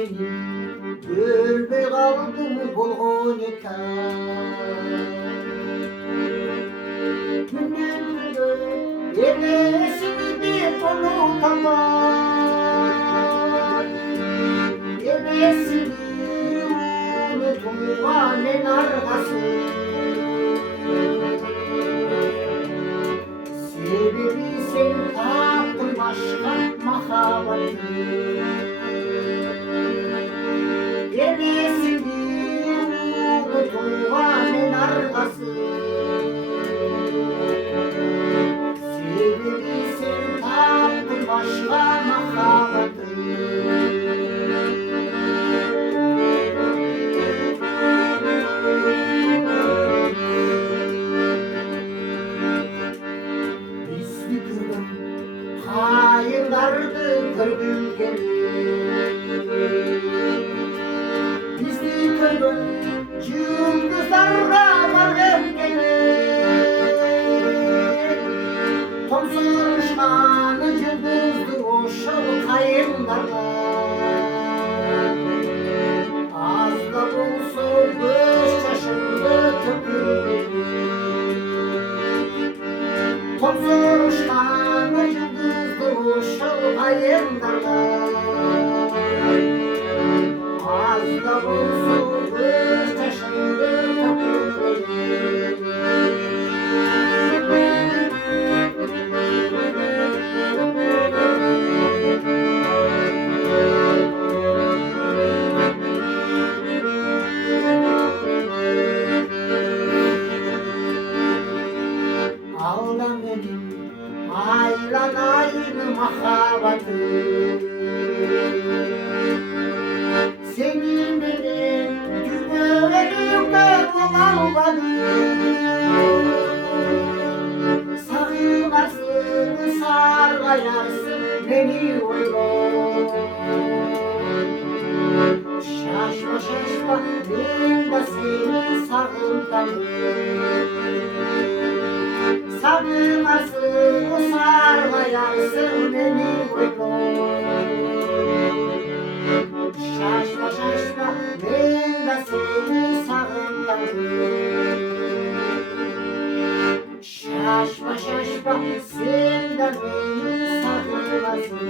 seni görmey kaldım bolğun ekan. Günden güne enesini unutamam, enesini unutulan en arkası. Sebebi sen taptın başka mahabbeti. Enesini unutulan en arkası. Sebebi sen taptın başka mahabbeti. Hayırlardı kırgın gelir, bizi kırgın yıldızlarla vargın gelir. Tomsuruşkan yıldızlı oşul kayınlarla, az da bulsun göz yaşında tökülür. Tomsuruşkan uşul kayınlarla, az da bulsun göz yaşında tökülür. Ağla benim aylanayım mahabbeti. Seni benim düğmelimde bulamadım. Sağınarsın, sargayarsın beni oylon. Şaşma şaşma ben de seni sağımdanım. Sağınarsın, sargayarsın beni oylon. Şaşma şaşma ben de seni sağımdanım. Şaşma şaşma sen de beni sağınarsın.